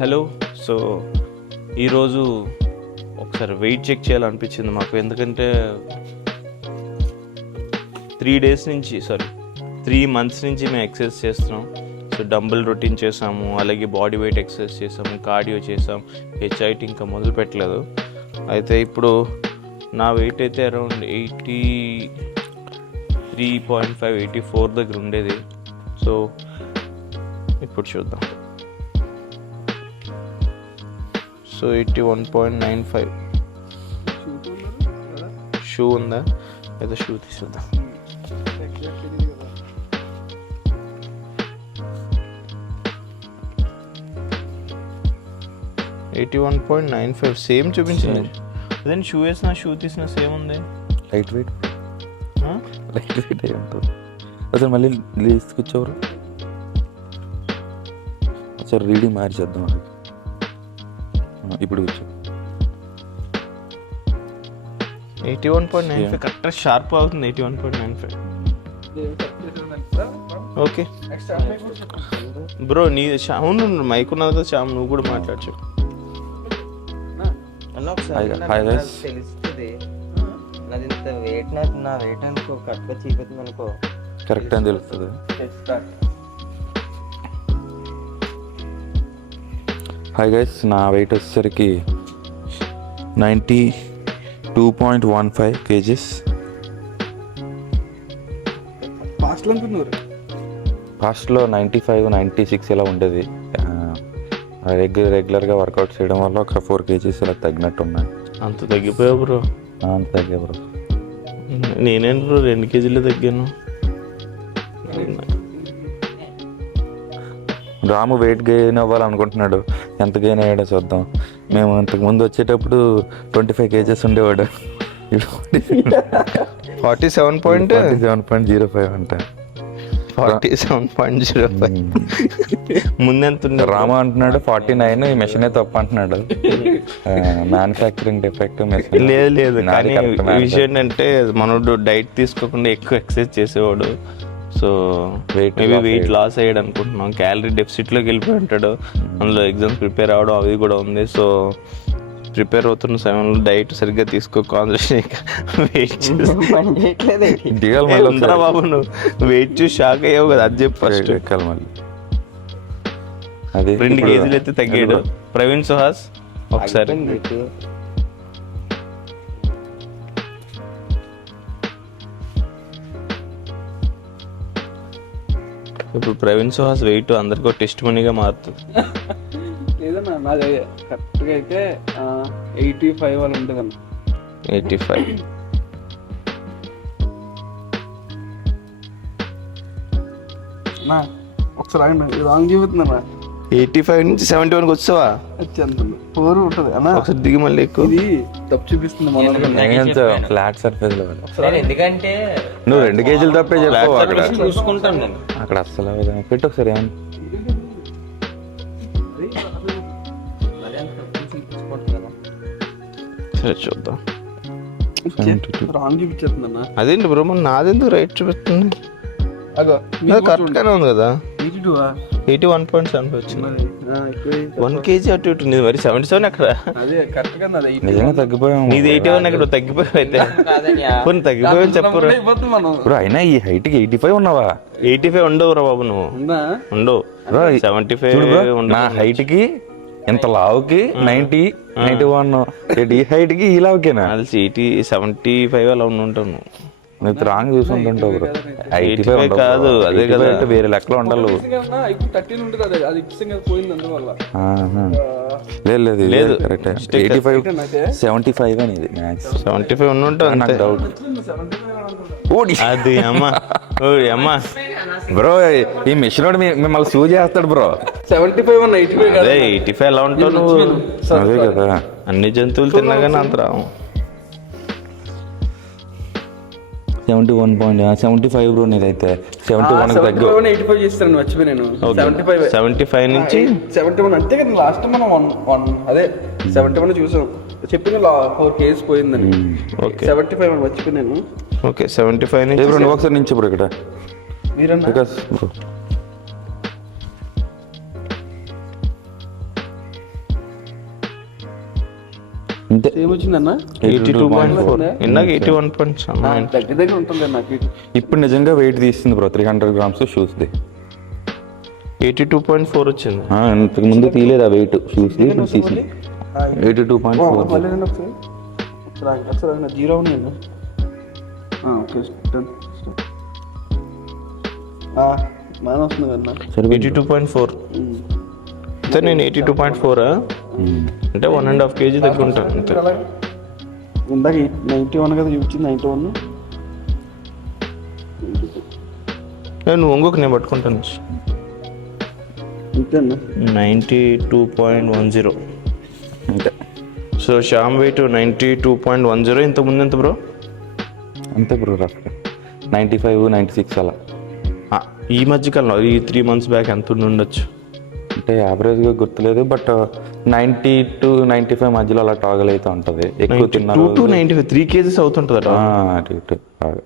Hello. So ఈరోజు ఒకసారి weight check చేయాలనిపించింది మాకు, ఎందుకంటే 3 months నుంచి మేము ఎక్సర్సైజ్ చేస్తున్నాం. సో డంబుల్ రొటీన్ చేసాము, అలాగే బాడీ వెయిట్ ఎక్సర్సైజ్ చేసాము, కార్డియో చేసాం, హెచ్ఐటి ఇంకా మొదలు పెట్టలేదు. అయితే ఇప్పుడు నా వెయిట్ అయితే అరౌండ్ 83.5 84 దగ్గర ఉండేది. సో ఇప్పుడు చూద్దాం. సో 81.95 షూ ఉందా, ఏదో షూ తీసుకుందాం. 81.95 సేమ్ చూపించింది. అదే షూ వేసిన షూ తీసిన సేమ్ ఉంది. లైట్ వెయిట్ అయి ఉంటుంది. అసలు మళ్ళీ తీసుకొచ్చేవారు సార్, రీడింగ్ మార్చేద్దాం. ఇప్పుడు కూర్చో. 81.95 కరెక్ట్ షార్ప్ అవుతుంది. 81.95 ఓకే బ్రో. నీ అవును మైక్ ఉన్నది కదా శ్యామ్, నువ్వు కూడా మాట్లాడచ్చు. తెలుస్తుంది నాది ఇంత వెయిట్, నా వెయిట్ అనుకో కరెక్ట్గా చీపుతుంది అనుకో, కరెక్ట్ అని తెలుస్తుంది. హాయ్ గైస్, నా వెయిట్ వచ్చేసరికి 92.15 kgs. ఫాస్ట్లో 95 96 ఇలా ఉండేది. రెగ్యులర్గా వర్కౌట్ చేయడం వల్ల ఒక 4 kgs ఇలా తగ్గినట్టు ఉన్నాయి. అంత తగ్గిపోయావు బ్రో? అంత తగ్గా బ్రో. నేనేంటి బ్రో 2 kgs తగ్గాను. రాము వెయిట్ గెయిన్ అవ్వాలనుకుంటున్నాడు. ఎంత గెయిన్ అయ్యాడో చూద్దాం. మేము ఇంతకు ముందు వచ్చేటప్పుడు 25 kgs ఉండేవాడు. 47.05 అంట. 47.05 ముందెంత ఉంది? రామ అంటున్నాడు 49. ఈ మెషిన్ తప్పు అంటున్నాడు. Manufacturing defect machine. లేదు కానీ విషయం ఏంటంటే మనోడు డైట్ తీసుకోకుండా ఎక్కువ ఎక్సర్సైజ్ చేసేవాడు. సో వెయిట్ లాస్ అయ్యాడు అనుకుంటున్నాం. క్యాలరీ డెఫిసిట్లోకి వెళ్ళిపోయి ఉంటాడు. అందులో ఎగ్జామ్స్ ప్రిపేర్ అవ్వడం అవి కూడా ఉంది. సో ప్రిపేర్ అవుతున్న సమయంలో డైట్ సరిగ్గా తీసుకో, కాన్సన్ట్రేషన్ వెయిట్ బాబు. నువ్వు వెయిట్ చూసి షాక్ అయ్యావు కదా, అది చెప్పు ఫస్ట్. మళ్ళీ 2 kgs అయితే తగ్గాడు ప్రవీణ్ సుహాస్. ఒకసారి ఇప్పుడు ప్రవీణ్ సుహాస్ వెయిట్ అందరికీ టెస్ట్ మనీగా మారుతుంది. లేదన్నా నాది కరెక్ట్గా అయితే 85 అని ఉంటుంది అన్న. 85 ఒకసారి రాంగ్ చూపుతుందన్నా. 85 నుంచి 71కి వచ్చావా? వచ్చేంత 4 ఉంటుంది అన్న. ఒకసారి దిగి మళ్ళీ ఎక్కువ. ఇది తప్పు చూపిస్తుంది ఫ్లాట్ సర్ఫేస్ లో. ఎందుకంటే నువ్వు 2 kgs తప్పే చెప్పావు. అక్కడ చూసుకుంటాను నేను. అక్కడ అస్సలు పెట్టు ఒకసారి. సరే చూద్దాం. రాంగ్ చూపించేస్తుందన్నా. అదేంటి బ్రో, మన నాదెందుకు రైట్ చూపిస్తుంది? కరెక్ట్గానే ఉంది కదా. 81.75 వచ్చింది. 1 kg అటు ఇటు. నీది మరి 77 అక్కడ. నిజంగా తగ్గిపోయాము. నీది 81 అక్కడ తగ్గిపోయావు. అయితే కొన్ని తగ్గిపోయావు చెప్పు బ్రో. అయినా ఈ హైట్ కి 85 ఉన్నావా? 85 ఉండవు రా బాబు, నువ్వు ఉండవు. 75 నా హైట్ కి ఇంత లావుకి 90 91. ఈ హైట్ కి ఈ లావుకేనా? 75 అలా ఉంటాను. నువ్వు రాంగ్ చూసుకుంటుంటావు బ్రో. 85 కాదు, అదే కదా వేరే లెక్కలో ఉండాలి. లేదు కరెక్ట్. 85 75 అనేది మ్యాక్స్. 75 ఉంటుంది నాకు డౌట్. అది అమ్మా బ్రో, ఈ మిషన్ వాడు మిమ్మల్ని సూ చేస్తాడు బ్రో. 75 అన్న. 85 ఎలా ఉంటావు నువ్వు? అదే కదా, అన్ని జంతువులు తిన్నా కానీ అంత రావు. 71.75 బ్రో. నీదైతే 71 తగ్గు. 85 చేస్తాను మర్చిపోయాను. 75 నుంచి 71 అంతే కదా. లాస్ట్ మనం 1 అదే 71 చూసాం. చెప్పిన 4 kgs పోయిందని. ఓకే 75 అని మర్చిపోయాను. ఓకే 75 నుంచి నువ్వు ఒకసారి నుంచి బ్రో ఇక్కడ. మీరన్నా బికాస్ బ్రో అంతే సేమ్ వచ్చిందన్న 82.4 ఇందాక 81.9. దగ్గర దగ్గర ఉంటుంది నాకు ఇప్పుడు నిజంగా వెయిట్ తీస్తుంది బ్రో 300 గ్రామ్స్ షూస్ది 82.4 వచ్చింది. ఇంతకు ముందు తీయలేదు ఆ వెయిట్ షూస్ది ఇప్పుడు తీసింది 82.4. మళ్ళీ నేను ఒకసారి జీరో ఉన్నాను. ఓకే బాగా వస్తుంది కన్నా. సరే 82.4 అయితే నేను 82.4 అంటే 1.5 kg దగ్గర ఉంటాను అంతే. ఇందాక 91 కదా చూపించింది 91. నువ్వు ఇంకొక నేను పట్టుకుంటాను. అంతేనా 92.10. అంతే సో శ్యామ్ వెయిట్ 92.10. ఇంతకుముందు ఎంత బ్రో? అంతే బ్రో రఫ్ 95, 96 అలా. ఈ మధ్యకాలంలో ఈ 3 months బ్యాక్ ఎంత ఉండి ఉండొచ్చు అంటే యావరేజ్గా గుర్తులేదు, బట్ 90 to 95 మధ్యలో అలా టాగల్ అయితే ఉంటుంది. ఎక్కువ 92 తిన్నారు to 95 3 kgs అవుతుంటుందట. అటు ఇటు బాగా.